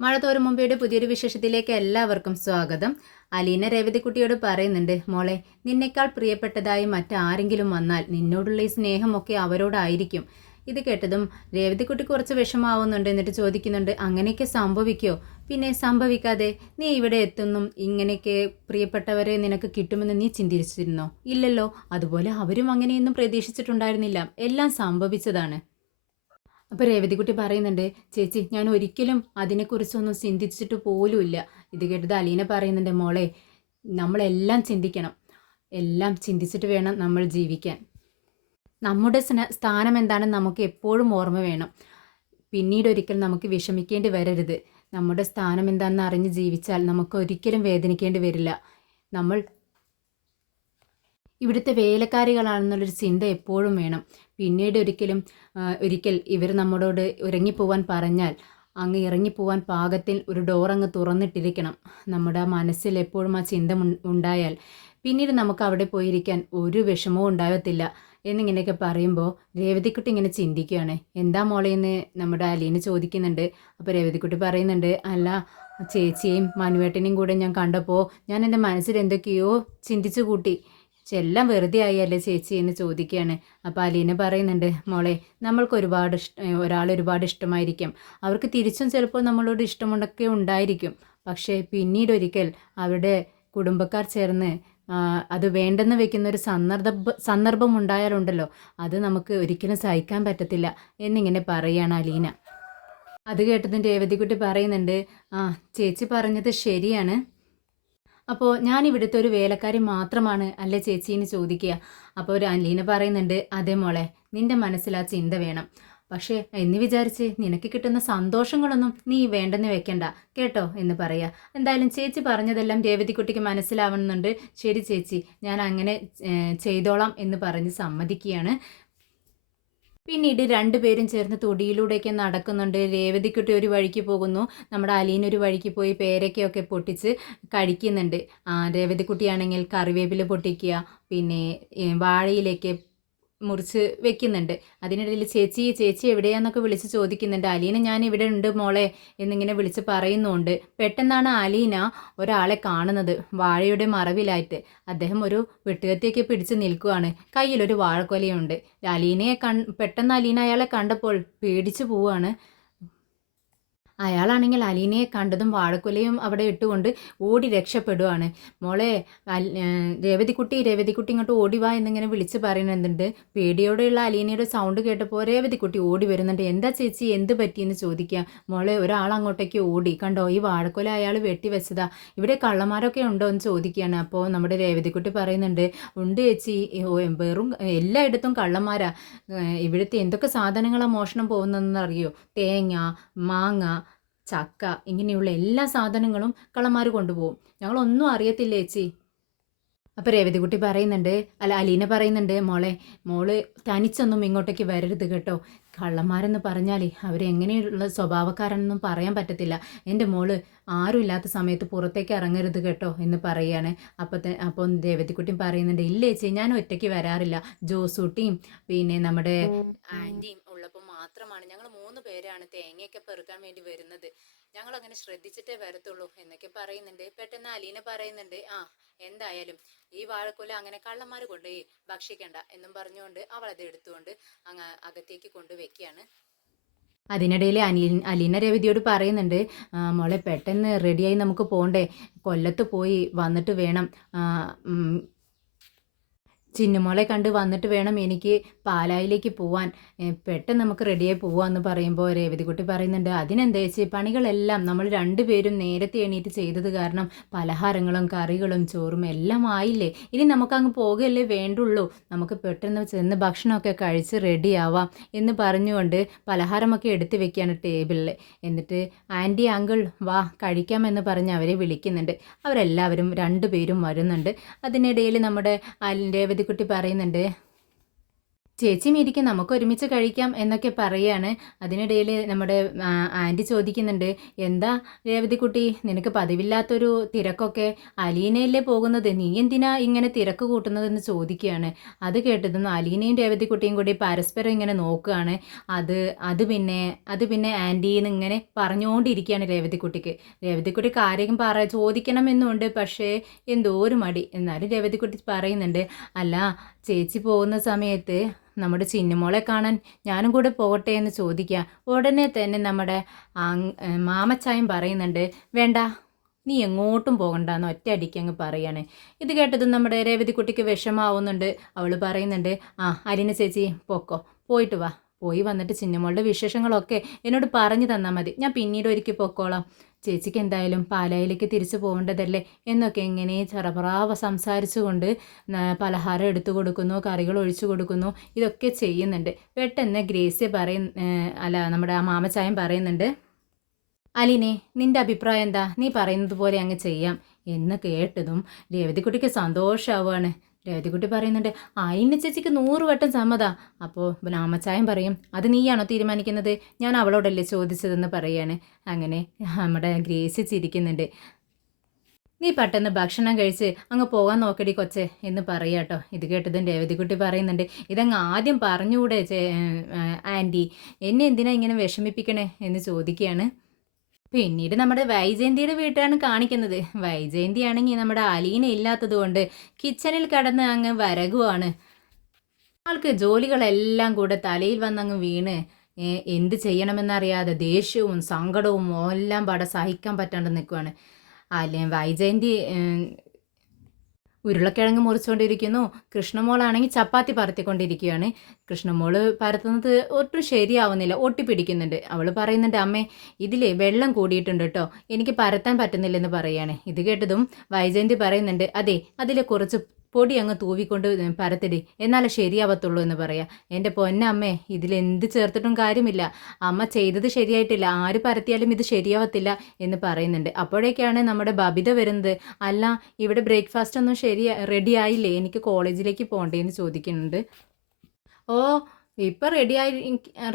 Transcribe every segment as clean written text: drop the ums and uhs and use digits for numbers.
മഴ തോരും മുമ്പയുടെ പുതിയൊരു വിശേഷത്തിലേക്ക് എല്ലാവർക്കും സ്വാഗതം. അലീന രേവതിക്കുട്ടിയോട് പറയുന്നുണ്ട്, മോളെ, നിന്നേക്കാൾ പ്രിയപ്പെട്ടതായി മറ്റാരെങ്കിലും വന്നാൽ നിന്നോടുള്ള ഈ സ്നേഹമൊക്കെ അവരോടായിരിക്കും. ഇത് കേട്ടതും രേവതിക്കുട്ടി കുറച്ച് വിഷമാവുന്നുണ്ട്. എന്നിട്ട് ചോദിക്കുന്നുണ്ട്, അങ്ങനെയൊക്കെ സംഭവിക്കോ? പിന്നെ സംഭവിക്കാതെ നീ ഇവിടെ എത്തുന്നും ഇങ്ങനെയൊക്കെ പ്രിയപ്പെട്ടവരെ നിനക്ക് കിട്ടുമെന്ന് നീ ചിന്തിച്ചിരുന്നോ? ഇല്ലല്ലോ. അതുപോലെ അവരും അങ്ങനെയൊന്നും പ്രതീക്ഷിച്ചിട്ടുണ്ടായിരുന്നില്ല. എല്ലാം സംഭവിച്ചതാണ്. അപ്പോൾ രേവതിക്കുട്ടി പറയുന്നുണ്ട്, ചേച്ചി ഞാൻ ഒരിക്കലും അതിനെക്കുറിച്ചൊന്നും ചിന്തിച്ചിട്ട് പോലുമില്ല. ഇത് കേട്ടത് അലീന പറയുന്നുണ്ട്, മോളെ, നമ്മളെല്ലാം ചിന്തിക്കണം. എല്ലാം ചിന്തിച്ചിട്ട് വേണം നമ്മൾ ജീവിക്കാൻ. നമ്മുടെ സ്ഥാനം എന്താണെന്ന് നമുക്ക് എപ്പോഴും ഓർമ്മ വേണം. പിന്നീട് ഒരിക്കൽ നമുക്ക് വിഷമിക്കേണ്ടി വരരുത്. നമ്മുടെ സ്ഥാനം എന്താണെന്ന് അറിഞ്ഞ് ജീവിച്ചാൽ നമുക്ക് ഒരിക്കലും വേദനിക്കേണ്ടി വരില്ല. നമ്മൾ ഇവിടുത്തെ വേലക്കാരികളാണെന്നുള്ളൊരു ചിന്ത എപ്പോഴും വേണം. പിന്നീട് ഒരിക്കൽ ഇവർ നമ്മളോട് ഇറങ്ങിപ്പോവാൻ പറഞ്ഞാൽ അങ്ങ് ഇറങ്ങിപ്പോവാൻ പാകത്തിൽ ഒരു ഡോർ അങ്ങ് തുറന്നിട്ടിരിക്കണം. നമ്മുടെ മനസ്സിൽ എപ്പോഴും ആ ചിന്ത ഉണ്ടായാൽ പിന്നീട് നമുക്ക് അവിടെ പോയിരിക്കാൻ ഒരു വിഷമവും ഉണ്ടാകത്തില്ല എന്നിങ്ങനെയൊക്കെ പറയുമ്പോൾ രേവതിക്കുട്ടി ഇങ്ങനെ ചിന്തിക്കുകയാണ്. എന്താ മോളെ എന്ന് നമ്മുടെ അലീന ചോദിക്കുന്നുണ്ട്. അപ്പോൾ രേവതിക്കുട്ടി പറയുന്നുണ്ട്, അല്ല, ചേച്ചിയെയും മനുവേട്ടനെയും കൂടെ ഞാൻ കണ്ടപ്പോൾ ഞാൻ എൻ്റെ മനസ്സിൽ എന്തൊക്കെയോ ചിന്തിച്ചു കൂട്ടി. എല്ലാം വെറുതെ ആയല്ലേ ചേച്ചി എന്ന് ചോദിക്കുകയാണ്. അപ്പോൾ അലീന പറയുന്നുണ്ട്, മോളെ, നമ്മൾക്ക് ഒരാൾ ഒരുപാട് ഇഷ്ടമായിരിക്കും. അവർക്ക് തിരിച്ചും ചിലപ്പോൾ നമ്മളോട് ഇഷ്ടമുണ്ടൊക്കെ ഉണ്ടായിരിക്കും. പക്ഷേ പിന്നീടൊരിക്കൽ അവരുടെ കുടുംബക്കാർ ചേർന്ന് അത് വേണ്ടെന്ന് വെക്കുന്ന ഒരു സന്ദർഭം ഉണ്ടായാലുണ്ടല്ലോ, അത് നമുക്ക് ഒരിക്കലും സഹിക്കാൻ പറ്റത്തില്ല എന്നിങ്ങനെ പറയുകയാണ് അലീന. അത് കേട്ടതിന് രേവതിക്കുട്ടി പറയുന്നുണ്ട്, ആ, ചേച്ചി പറഞ്ഞത് ശരിയാണ്. അപ്പോൾ ഞാൻ ഇവിടുത്തെ ഒരു വേലക്കാരി മാത്രമാണ് അല്ലേ ചേച്ചീന്ന് ചോദിക്കുക. അപ്പോൾ ഒരു അലീന പറയുന്നുണ്ട്, അതെ മോളെ, നിന്റെ മനസ്സിൽ ആ ചിന്ത വേണം. പക്ഷേ എന്ന് വിചാരിച്ച് നിനക്ക് കിട്ടുന്ന സന്തോഷങ്ങളൊന്നും നീ വേണ്ടെന്ന് വെക്കണ്ട കേട്ടോ എന്ന് പറയാ. എന്തായാലും ചേച്ചി പറഞ്ഞതെല്ലാം രേവതിക്കുട്ടിക്ക് മനസ്സിലാവുന്നുണ്ട്. ശരി ചേച്ചി, ഞാൻ അങ്ങനെ ചെയ്തോളാം എന്ന് പറഞ്ഞ് സമ്മതിക്കുകയാണ്. പിന്നീട് രണ്ടുപേരും ചേർന്ന് തൊടിയിലൂടെയൊക്കെ നടക്കുന്നുണ്ട്. രേവതിക്കുട്ടി ഒരു വഴിക്ക് പോകുന്നു, നമ്മുടെ അലീന ഒരു വഴിക്ക് പോയി പേരയ്ക്കൊക്കെ പൊട്ടിച്ച് കഴിക്കുന്നുണ്ട്. രേവതിക്കുട്ടിയാണെങ്കിൽ കറിവേപ്പില പൊട്ടിക്കുക, പിന്നെ വാഴയിലേക്ക് മുറിച്ച് വെക്കുന്നുണ്ട്. അതിനിടയിൽ ചേച്ചി ചേച്ചി എവിടെയാന്നൊക്കെ വിളിച്ച് ചോദിക്കുന്നുണ്ട്. അലീന ഞാൻ ഇവിടെ ഉണ്ട് മോളെ എന്നിങ്ങനെ വിളിച്ച് പറയുന്നുണ്ട്. പെട്ടെന്നാണ് അലീന ഒരാളെ കാണുന്നത്, വാഴയുടെ മറവിലായിട്ട്. അദ്ദേഹം ഒരു വെട്ടുകത്തിയൊക്കെ പിടിച്ച് നിൽക്കുകയാണ്. കയ്യിലൊരു വാഴക്കൊലയുണ്ട്. പെട്ടെന്ന് അലീന അയാളെ കണ്ടപ്പോൾ പേടിച്ചു പോവുകയാണ്. അയാളാണെങ്കിൽ അലീനയെ കണ്ടതും വാഴക്കുലയും അവിടെ ഇട്ടുകൊണ്ട് ഓടി രക്ഷപ്പെടുവാണ്. മോളെ, രേവതിക്കുട്ടി ഇങ്ങോട്ട് ഓടി വാ എന്നിങ്ങനെ വിളിച്ച് പറയുന്നുണ്ട്. പേടിയോടെയുള്ള അലീനയുടെ സൗണ്ട് കേട്ടപ്പോൾ രേവതിക്കുട്ടി ഓടി വരുന്നുണ്ട്. എന്താ ചേച്ചി, എന്ത് പറ്റിയെന്ന് ചോദിക്കുക. മോളെ, ഒരാൾ അങ്ങോട്ടേക്ക് ഓടി, കണ്ടോ, ഈ വാഴക്കുല അയാൾ വെട്ടിവെച്ചതാ. ഇവിടെ കള്ളന്മാരൊക്കെ ഉണ്ടോ എന്ന് ചോദിക്കുകയാണ്. അപ്പോൾ നമ്മുടെ രേവതിക്കുട്ടി പറയുന്നുണ്ട്, ഉണ്ട് ചേച്ചി, വെറും എല്ലായിടത്തും കള്ളന്മാരാ. ഇവിടുത്തെ എന്തൊക്കെ സാധനങ്ങളാണ് മോഷണം പോകുന്നതെന്ന് അറിയോ? തേങ്ങ, മാങ്ങ, ചക്ക, ഇങ്ങനെയുള്ള എല്ലാ സാധനങ്ങളും കള്ളന്മാർ കൊണ്ടുപോകും. ഞങ്ങളൊന്നും അറിയത്തില്ല ചേച്ചി. അപ്പോൾ രേവതിക്കുട്ടി പറയുന്നുണ്ട്, അലീന പറയുന്നുണ്ട്, മോള് തനിച്ചൊന്നും ഇങ്ങോട്ടേക്ക് വരരുത് കേട്ടോ. കള്ളന്മാരെന്ന് പറഞ്ഞാൽ അവരെങ്ങനെയുള്ള സ്വഭാവക്കാരാണെന്നും പറയാൻ പറ്റത്തില്ല. എൻ്റെ മോള് ആരുമില്ലാത്ത സമയത്ത് പുറത്തേക്ക് ഇറങ്ങരുത് കേട്ടോ എന്ന് പറയുകയാണ്. അപ്പം രേവതിക്കുട്ടിയും പറയുന്നുണ്ട്, ഇല്ല ചേച്ചി, ഞാൻ ഒറ്റയ്ക്ക് വരാറില്ല. ജോസൂട്ടിയും പിന്നെ നമ്മുടെ ആൻറ്റിയും ഉള്ളപ്പോൾ മാത്രമാണ് ഞങ്ങൾ 3 പേരാണ് തേങ്ങയൊക്കെ പെറുക്കാൻ വേണ്ടി വരുന്നത്. ഞങ്ങൾ അങ്ങനെ ശ്രദ്ധിച്ചിട്ടേ വരത്തുള്ളൂ എന്നൊക്കെ പറയുന്നുണ്ട്. പെട്ടെന്ന് അലീന പറയുന്നുണ്ട്, എന്തായാലും ഈ വാഴക്കൊല അങ്ങനെ കള്ളന്മാർ കൊണ്ട് ഭക്ഷിക്കണ്ട എന്നും പറഞ്ഞുകൊണ്ട് അവൾ അത് എടുത്തുകൊണ്ട് അങ്ങ് അകത്തേക്ക് കൊണ്ടുവയ്ക്കുകയാണ്. അതിനിടയിൽ അലീന രേവതിയോട് പറയുന്നുണ്ട്, മോളെ, പെട്ടെന്ന് റെഡിയായി നമുക്ക് പോകണ്ടേ, കൊല്ലത്ത് പോയി വന്നിട്ട് വേണം ചിന്നുമോളെ കണ്ട് വന്നിട്ട് വേണം എനിക്ക് പാലായിലേക്ക് പോവാൻ. പെട്ടെന്ന് നമുക്ക് റെഡിയായി പോവാന്ന് പറയുമ്പോൾ രേവതിക്കുട്ടി പറയുന്നുണ്ട്, അതിനെന്താ ചേച്ചി, പണികളെല്ലാം നമ്മൾ രണ്ടുപേരും നേരത്തെ എണീറ്റ് ചെയ്തത് കാരണം പലഹാരങ്ങളും കറികളും ചോറും എല്ലാം ആയില്ലേ. ഇനി നമുക്കങ്ങ് പോകുകയല്ലേ വേണ്ടുള്ളൂ. നമുക്ക് പെട്ടെന്ന് ചെന്ന് ഭക്ഷണമൊക്കെ കഴിച്ച് റെഡിയാവാം എന്ന് പറഞ്ഞുകൊണ്ട് പലഹാരമൊക്കെ എടുത്ത് വെക്കുകയാണ് ടേബിളിൽ. എന്നിട്ട് ആൻറ്റി, അങ്കിൾ വാ കഴിക്കാമെന്ന് പറഞ്ഞ് അവരെ വിളിക്കുന്നുണ്ട്. അവരെല്ലാവരും രണ്ടുപേരും വരുന്നുണ്ട്. അതിനിടയിൽ നമ്മുടെ രേവതിക്കുട്ടി പറയുന്നുണ്ട്, ചേച്ചിയും ഇരിക്കും നമുക്ക് ഒരുമിച്ച് കഴിക്കാം എന്നൊക്കെ പറയാണ്. അതിനിടയിൽ നമ്മുടെ ആൻറ്റി ചോദിക്കുന്നുണ്ട്, എന്താ രേവതിക്കുട്ടി നിനക്ക് പതിവില്ലാത്തൊരു തിരക്കൊക്കെ, അലീനയല്ലേ പോകുന്നത്, നീ എന്തിനാ ഇങ്ങനെ തിരക്ക് കൂട്ടുന്നതെന്ന് ചോദിക്കുകയാണ്. അത് കേട്ടതും അലീനയും രേവതിക്കുട്ടിയും കൂടി പരസ്പരം ഇങ്ങനെ നോക്കുകയാണ്. അത് അത് പിന്നെ ആൻറ്റീന്ന് ഇങ്ങനെ പറഞ്ഞുകൊണ്ടിരിക്കുകയാണ് രേവതിക്കുട്ടിക്ക്. രേവതിക്കുട്ടി കാര്യം ചോദിക്കണമെന്നുണ്ട്, പക്ഷേ എന്തോ ഒരു മടി. എന്നാലും രേവതിക്കുട്ടി പറയുന്നുണ്ട്, അല്ല ചേച്ചി പോകുന്ന സമയത്ത് നമ്മുടെ ചിന്നുമോളെ കാണാൻ ഞാനും കൂടെ പോകട്ടെ എന്ന് ചോദിക്കുക. ഉടനെ തന്നെ നമ്മുടെ മാമച്ചായം പറയുന്നുണ്ട്, വേണ്ട നീ എങ്ങോട്ടും പോകണ്ടെന്ന് ഒറ്റയടിക്ക് അങ്ങ് പറയാണ്. ഇത് കേട്ടതും നമ്മുടെ രേവതിക്കുട്ടിക്ക് വിഷമാവുന്നുണ്ട്. അവൾ പറയുന്നുണ്ട്, അലീന ചേച്ചി പൊക്കോ, പോയിട്ട് വാ, പോയി വന്നിട്ട് ചിന്നുമോളുടെ വിശേഷങ്ങളൊക്കെ എന്നോട് പറഞ്ഞു തന്നാൽ മതി, ഞാൻ പിന്നീട് ഒരിക്കൽ പൊക്കോളാം. ചേച്ചിക്ക് എന്തായാലും പാലായിലേക്ക് തിരിച്ചു പോകേണ്ടതല്ലേ എന്നൊക്കെ ഇങ്ങനെ ചെറപറാവ സംസാരിച്ചുകൊണ്ട് പലഹാരം എടുത്തു കൊടുക്കുന്നു, കറികൾ ഒഴിച്ചു കൊടുക്കുന്നു, ഇതൊക്കെ ചെയ്യുന്നുണ്ട്. പെട്ടെന്ന് ഗ്രേസ്യ അല്ല നമ്മുടെ ആ മാമച്ചായൻ പറയുന്നുണ്ട്, അലീനെ നിന്റെ അഭിപ്രായം എന്താ, നീ പറയുന്നത് പോലെ അങ്ങ് ചെയ്യാം എന്ന് കേട്ടതും രേവതിക്കുട്ടിക്ക് സന്തോഷമാവുകയാണ്. രേവതിക്കുട്ടി പറയുന്നുണ്ട്, ഇന്ന ചേച്ചിക്ക് 100 വട്ടം സമ്മതാ. അപ്പോൾ രാമച്ചായൻ പറയും, അത് നീയാണോ തീരുമാനിക്കുന്നത്, ഞാൻ അവളോടല്ലേ ചോദിച്ചതെന്ന് പറയാണ്. അങ്ങനെ നമ്മുടെ ഗ്രേസി ചിരിക്കുന്നുണ്ട്. നീ പെട്ടെന്ന് ഭക്ഷണം കഴിച്ച് അങ്ങ് പോകാൻ നോക്കടി കൊച്ചെ എന്ന് പറയാട്ടോ. ഇത് കേട്ടതും രേവതിക്കുട്ടി പറയുന്നുണ്ട്, ഇതങ്ങ് ആദ്യം പറഞ്ഞുകൂടെ ആൻറ്റി, എന്നെ എന്തിനാ ഇങ്ങനെ വിഷമിപ്പിക്കണേ എന്ന് ചോദിക്കുകയാണ്. പിന്നീട് നമ്മുടെ വൈജയന്തിയുടെ വീട്ടിലാണ് കാണിക്കുന്നത്. വൈജയന്തി ആണെങ്കിൽ നമ്മുടെ അലീന ഇല്ലാത്തത് കൊണ്ട് കിച്ചണിൽ കിടന്ന് അങ്ങ് വരകുവാണ്. ആൾക്ക് ജോലികളെല്ലാം കൂടെ തലയിൽ വന്നങ്ങ് വീണ് എന്ത് ചെയ്യണമെന്നറിയാതെ ദേഷ്യവും സങ്കടവും എല്ലാം പാടെ സഹിക്കാൻ പറ്റാണ്ട് നിൽക്കുവാണ്. അല്ലേ വൈജയന്തി ഉരുളക്കിഴങ്ങ് മുറിച്ചുകൊണ്ടിരിക്കുന്നു. കൃഷ്ണമോളാണെങ്കിൽ ചപ്പാത്തി പരത്തിക്കൊണ്ടിരിക്കുകയാണ്. കൃഷ്ണമോള് പരത്തുന്നത് ഒട്ടും ശരിയാവുന്നില്ല, ഒട്ടിപ്പിടിക്കുന്നുണ്ട്. അവൾ പറയുന്നുണ്ട്, അമ്മേ ഇതിലേ വെള്ളം കൂടിയിട്ടുണ്ട് കേട്ടോ, എനിക്ക് പരത്താൻ പറ്റുന്നില്ലെന്ന് പറയാണ്. ഇത് കേട്ടതും വൈജയന്തി പറയുന്നുണ്ട്, അതെ അതിൽ കുറച്ച് പൊടി അങ്ങ് തൂവിക്കൊണ്ട് പരത്തിടി, എന്നാലേ ശരിയാവത്തുള്ളൂ എന്ന് പറയാം. എൻ്റെ പൊന്നമ്മേ ഇതിലെന്ത് ചേർത്തിട്ടും കാര്യമില്ല, അമ്മ ചെയ്തത് ശരിയായിട്ടില്ല, ആര് പരത്തിയാലും ഇത് ശരിയാവത്തില്ല എന്ന് പറയുന്നുണ്ട്. അപ്പോഴേക്കാണ് നമ്മുടെ ബബിത വരുന്നത്. അല്ല ഇവിടെ ബ്രേക്ക്ഫാസ്റ്റ് ഒന്നും റെഡി ആയില്ലേ, എനിക്ക് കോളേജിലേക്ക് പോകണ്ടേ എന്ന് ചോദിക്കുന്നുണ്ട്. ഓ ഇപ്പം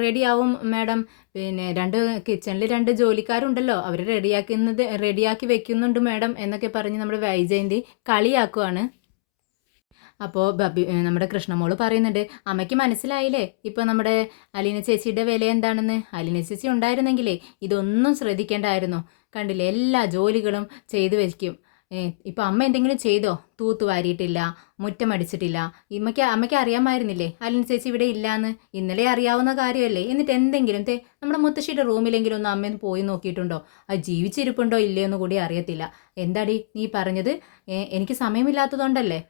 റെഡിയാവും മാഡം, പിന്നെ കിച്ചണിൽ 2 ജോലിക്കാരുണ്ടല്ലോ, അവർ റെഡിയാക്കി വെക്കുന്നുണ്ട് മാഡം എന്നൊക്കെ പറഞ്ഞ് നമ്മുടെ വൈജയന്തി കളിയാക്കുവാണ്. അപ്പോൾ നമ്മുടെ കൃഷ്ണമോള് പറയുന്നുണ്ട്, അമ്മയ്ക്ക് മനസ്സിലായില്ലേ ഇപ്പോൾ നമ്മുടെ അലീന ചേച്ചിയുടെ വില എന്താണെന്ന്. അലീന ചേച്ചി ഉണ്ടായിരുന്നെങ്കിലേ ഇതൊന്നും ശ്രദ്ധിക്കേണ്ടായിരുന്നു. കണ്ടില്ലേ എല്ലാ ജോലികളും ചെയ്തു വയ്ക്കും. ഇപ്പോൾ അമ്മ എന്തെങ്കിലും ചെയ്തോ, തൂത്തുവാരിയിട്ടില്ല, മുറ്റമടിച്ചിട്ടില്ല. അമ്മയ്ക്ക് അറിയാമായിരുന്നില്ലേ അലീന ചേച്ചി ഇവിടെ ഇല്ലയെന്ന്, ഇന്നലെ അറിയാവുന്ന കാര്യമല്ലേ. എന്നിട്ട് എന്തെങ്കിലും നമ്മുടെ മുത്തശ്ശിയുടെ റൂമിലെങ്കിലും ഒന്ന് അമ്മയൊന്ന് പോയി നോക്കിയിട്ടുണ്ടോ, അത് ജീവിച്ചിരിപ്പുണ്ടോ ഇല്ലയോ എന്ന് കൂടി അറിയത്തില്ല. എന്താടി നീ പറഞ്ഞത്, എനിക്ക് സമയമില്ലാത്തതുകൊണ്ടല്ലേ.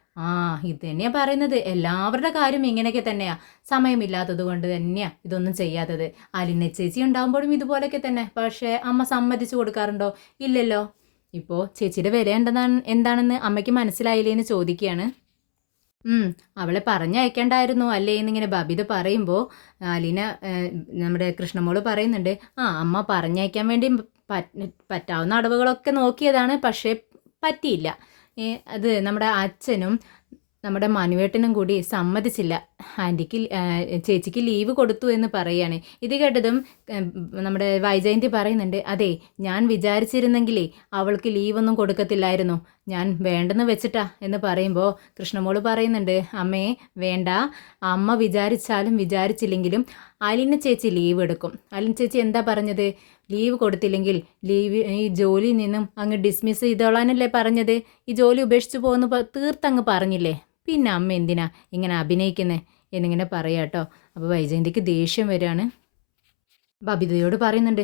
ഇത് തന്നെയാണ് പറയുന്നത്, എല്ലാവരുടെ കാര്യം ഇങ്ങനെയൊക്കെ തന്നെയാണ്, സമയമില്ലാത്തത് കൊണ്ട് തന്നെയാണ് ഇതൊന്നും ചെയ്യാത്തത്. അലീന ചേച്ചി ഉണ്ടാകുമ്പോഴും ഇതുപോലെയൊക്കെ തന്നെ. പക്ഷേ അമ്മ സമ്മതിച്ചു കൊടുക്കാറുണ്ടോ, ഇല്ലല്ലോ. ഇപ്പോൾ ചേച്ചിയുടെ വില എന്താണെന്ന് അമ്മയ്ക്ക് മനസ്സിലായില്ലേ എന്ന് ചോദിക്കുകയാണ്. അവളെ പറഞ്ഞയക്കേണ്ടായിരുന്നു അല്ലേ എന്നിങ്ങനെ ബബിത പറയുമ്പോൾ അലീന നമ്മുടെ കൃഷ്ണമോള് പറയുന്നുണ്ട്, അമ്മ പറഞ്ഞയക്കാൻ വേണ്ടി പറ്റാവുന്ന അടവുകളൊക്കെ നോക്കിയതാണ്, പക്ഷേ പറ്റിയില്ല. അത് നമ്മുടെ അച്ഛനും നമ്മുടെ മനുവേട്ടനും കൂടി സമ്മതിച്ചില്ല, ചേച്ചിക്ക് ലീവ് കൊടുത്തു എന്ന് പറയുകയാണ്. ഇത് കേട്ടതും നമ്മുടെ വൈജയന്തി പറയുന്നുണ്ട്, അതെ ഞാൻ വിചാരിച്ചിരുന്നെങ്കിലേ അവൾക്ക് ലീവൊന്നും കൊടുക്കത്തില്ലായിരുന്നു, ഞാൻ വേണ്ടെന്ന് വെച്ചിട്ടാ എന്ന് പറയുമ്പോൾ കൃഷ്ണമോള് പറയുന്നുണ്ട്, അമ്മേ വേണ്ട, അമ്മ വിചാരിച്ചാലും വിചാരിച്ചില്ലെങ്കിലും അലീന ചേച്ചി ലീവ് എടുക്കും. അലീന ചേച്ചി എന്താ പറഞ്ഞത്, ലീവ് കൊടുത്തില്ലെങ്കിൽ ഈ ജോലിയിൽ നിന്നും അങ്ങ് ഡിസ്മിസ് ചെയ്തോളാനല്ലേ പറഞ്ഞത്, ഈ ജോലി ഉപേക്ഷിച്ച് പോകുന്ന തീർത്തങ്ങ് പറഞ്ഞില്ലേ, പിന്നെ അമ്മ എന്തിനാ ഇങ്ങനെ അഭിനയിക്കുന്നത് എന്നിങ്ങനെ പറയാം കേട്ടോ. അപ്പോൾ വൈജയന്തിക്ക് ദേഷ്യം വരികയാണ്. ബബിതയോട് പറയുന്നുണ്ട്,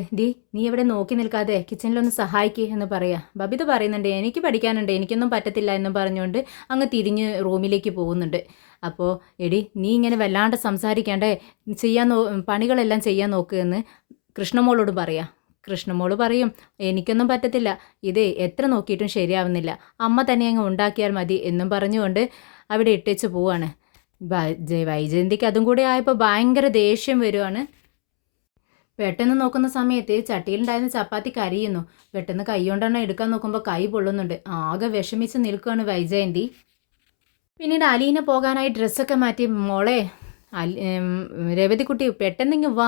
നീ എവിടെ നോക്കി നിൽക്കാതെ കിച്ചണിലൊന്ന് സഹായിക്കുക എന്ന് പറയാം. ബബിത പറയുന്നുണ്ട്, എനിക്ക് പഠിക്കാനുണ്ട്, എനിക്കൊന്നും പറ്റത്തില്ല എന്നും പറഞ്ഞുകൊണ്ട് അങ്ങ് തിരിഞ്ഞ് റൂമിലേക്ക് പോകുന്നുണ്ട്. അപ്പോൾ നീ ഇങ്ങനെ വല്ലാണ്ട് സംസാരിക്കാണ്ടേ പണികളെല്ലാം ചെയ്യാൻ നോക്കുകയെന്ന് കൃഷ്ണമോളോട് പറയാം. കൃഷ്ണമോള് പറയും, എനിക്കൊന്നും പറ്റത്തില്ല, എത്ര നോക്കിയിട്ടും ശരിയാവുന്നില്ല, അമ്മ തന്നെ അങ്ങ് ഉണ്ടാക്കിയാൽ മതി എന്നും പറഞ്ഞുകൊണ്ട് അവിടെ ഇട്ടേച്ച് പോവാണ്. വൈജയന്തിക്ക് അതും കൂടെ ആയപ്പോൾ ഭയങ്കര ദേഷ്യം വരുവാണ്. പെട്ടെന്ന് നോക്കുന്ന സമയത്ത് ചട്ടിയിലുണ്ടായിരുന്ന ചപ്പാത്തി കരിയുന്നു. പെട്ടെന്ന് കൈ കൊണ്ടെണ്ണം എടുക്കാൻ നോക്കുമ്പോൾ കൈ പൊള്ളുന്നുണ്ട്. ആകെ വിഷമിച്ച് നിൽക്കുകയാണ് വൈജയന്തി. പിന്നീട് അലീന പോകാനായി ഡ്രസ്സൊക്കെ മാറ്റി, മോളെ രേവതിക്കുട്ടി പെട്ടെന്നിങ്ങ് വാ,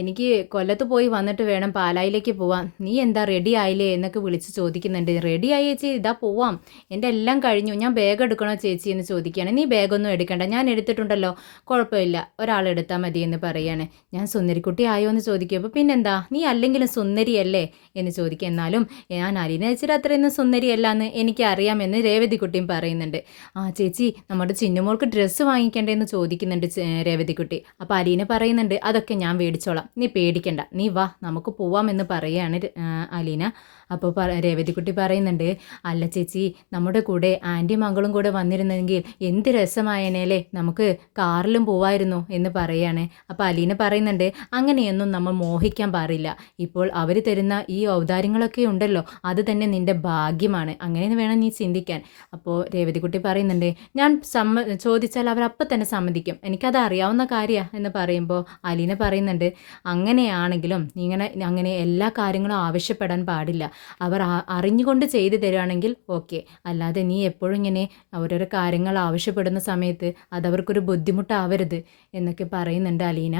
എനിക്ക് കൊല്ലത്ത് പോയി വന്നിട്ട് വേണം പാലായിലേക്ക് പോവാൻ. നീ എന്താ റെഡി ആയില്ലേ എന്നൊക്കെ വിളിച്ച് ചോദിക്കുന്നുണ്ട്. റെഡി ആയി ചേച്ചി, ഇതാ പോവാം, എൻ്റെ എല്ലാം കഴിഞ്ഞു, ഞാൻ ബാഗ് എടുക്കണോ ചേച്ചി എന്ന് ചോദിക്കുകയാണ്. നീ ബാഗൊന്നും എടുക്കണ്ട, ഞാൻ എടുത്തിട്ടുണ്ടല്ലോ, കുഴപ്പമില്ല, ഒരാളെടുത്താൽ മതി എന്ന് പറയാണ്. ഞാൻ സുന്ദരിക്കുട്ടി ആയോ എന്ന് ചോദിക്കുമ്പോൾ പിന്നെന്താ, നീ അല്ലെങ്കിലും സുന്ദരിയല്ലേ എന്ന് ചോദിക്കുക. എന്നാലും ഞാൻ അലീന ചേച്ചിയുടെ അത്രയൊന്നും സുന്ദരിയല്ല എന്ന് എനിക്കറിയാമെന്ന് രേവതിക്കുട്ടിയും പറയുന്നുണ്ട്. ആ ചേച്ചി, നമ്മുടെ ചിന്നുമോൾക്ക് ഡ്രസ്സ് വാങ്ങിക്കണ്ടേ എന്ന് ചോദിക്കുന്നുണ്ട് രേവതിക്കുട്ടി. അപ്പോൾ അലീന പറയുന്നുണ്ട്, അതൊക്കെ ഞാൻ മേടിച്ചോളാം, നീ പേടിക്കണ്ട, നീ വാ നമുക്ക് പോവാമെന്ന് പറയുകയാണ് അലീന. അപ്പോൾ രേവതിക്കുട്ടി പറയുന്നുണ്ട്, അല്ല ചേച്ചി, നമ്മുടെ കൂടെ ആൻറ്റി മകളും കൂടെ വന്നിരുന്നെങ്കിൽ എന്ത് രസമായനേലേ, നമുക്ക് കാറിലും പോവായിരുന്നു എന്ന് പറയാണ്. അപ്പോൾ അലീന പറയുന്നുണ്ട്, അങ്ങനെയൊന്നും നമ്മൾ മോഹിക്കാൻ പാടില്ല, ഇപ്പോൾ അവർ തരുന്ന ഈ ഔദാര്യങ്ങളൊക്കെ ഉണ്ടല്ലോ, അത് തന്നെ നിൻ്റെ ഭാഗ്യമാണ്, അങ്ങനെ വേണം നീ ചിന്തിക്കാൻ. അപ്പോൾ രേവതിക്കുട്ടി പറയുന്നുണ്ട്, ഞാൻ ചോദിച്ചാൽ അവരപ്പം തന്നെ സമ്മതിക്കും, എനിക്കത് അറിയാവുന്ന കാര്യമാണ് എന്ന് പറയുമ്പോൾ അലീന പറയുന്നുണ്ട്, അങ്ങനെയാണെങ്കിലും അങ്ങനെ എല്ലാ കാര്യങ്ങളും ആവശ്യപ്പെടാൻ പാടില്ല, അവർ അറിഞ്ഞുകൊണ്ട് ചെയ്തു തരുവാണെങ്കിൽ ഓക്കെ, അല്ലാതെ നീ എപ്പോഴും ഇങ്ങനെ ഓരോരോ കാര്യങ്ങൾ ആവശ്യപ്പെടുന്ന സമയത്ത് അതവർക്കൊരു ബുദ്ധിമുട്ടാവരുത് എന്നൊക്കെ പറയുന്നുണ്ട് അലീന.